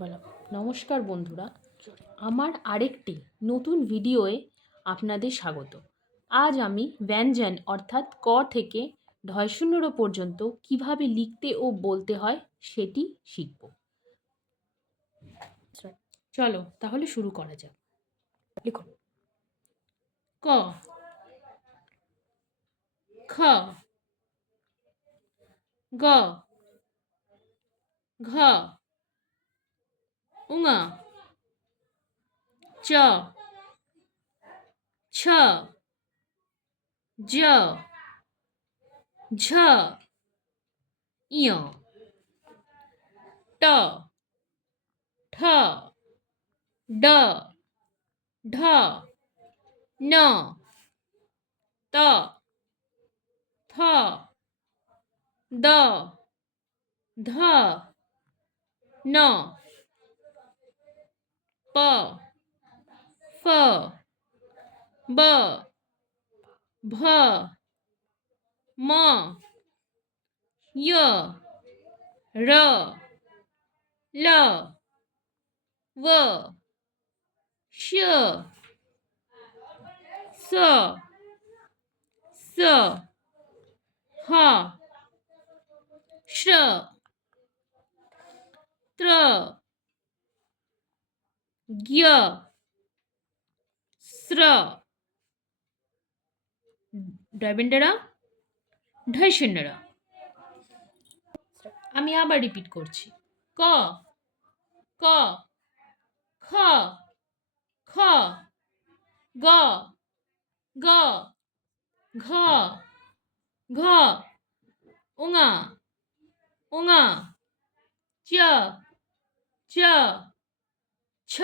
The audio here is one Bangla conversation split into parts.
বলো। নমস্কার বন্ধুরা, আমার আরেকটি নতুন ভিডিওয়ে আপনাদের স্বাগত। আজ আমি ব্যঞ্জন অর্থাৎ ক থেকে ঢ পর্যন্ত কিভাবে লিখতে ও বলতে হয় সেটি শিখব। চলো তাহলে শুরু করা যাক। লিখুন ক, খ, গ, ঘ, ঙ, চ, ছ, জ, ঝ, ঞ, ট, ঠ, ড, ঢ, ন, ত, থ, দ, ধ, ন, প, ফ, ব, ভ, ম, য়, র, ল, ব, শ, স, স, হ, শ, ত্র, জ্ঞ, স্র, ডবেন্ডরা, ঢৈশন্যরা। আমি আবার রিপিট করছি। ক, ক, খ, খ, গ, গ, ঘ, ঘ, উঙা, উঙা, চ, চ, ছ,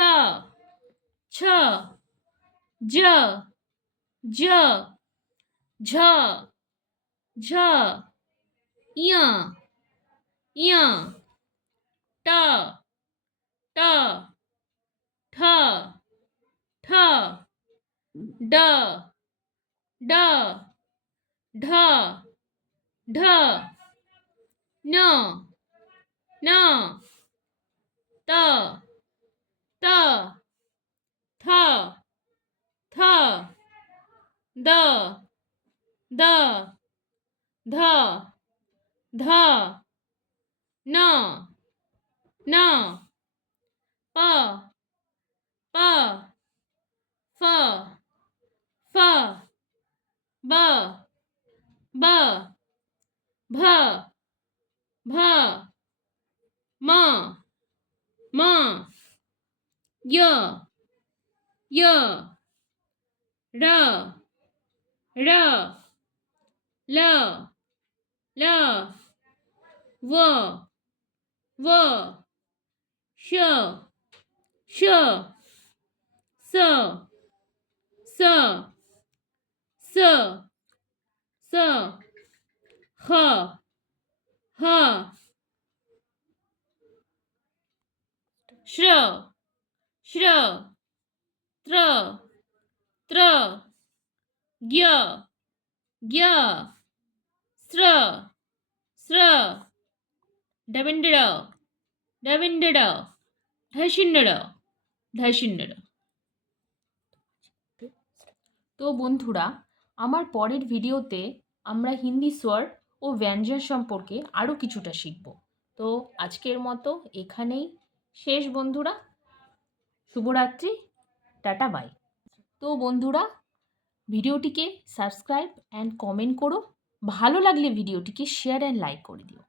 ছ, জ, জ, ঝ, ঝ, ঞ, ঞ, ট, ট, ঠ, ঠ, ড, ড, ঢ, ঢ, ন, ন, ত, ত, থ, থ, দ, দ, ধ, ধ, ন, ন, প, প, ফ, ফ, ব, ব, ভ, ভ, ম, ম, য়, য়, র, র, ল, ল, ব, ব, শ, শ, স, স, স, স, হ, হ, শ্র, শ্র, ত্র, ত্র, জ্ঞ, জ্ঞ, স্র, স্র, ডবেন্ডর, ডবেন্ডর, ঢৈশন্যর, ঢৈশন্যর। তো বন্ধুরা, আমার পরের ভিডিওতে আমরা হিন্দি স্বর ও ব্যঞ্জন সম্পর্কে আরও কিছুটা শিখব। তো আজকের মতো এখানেই শেষ বন্ধুরা। শুভরাত্রি, টাটা, বাই। তো বন্ধুরা, ভিডিওটিকে সাবস্ক্রাইব অ্যান্ড কমেন্ট করো। ভালো লাগলে ভিডিওটিকে শেয়ার অ্যান্ড লাইক করে দিও।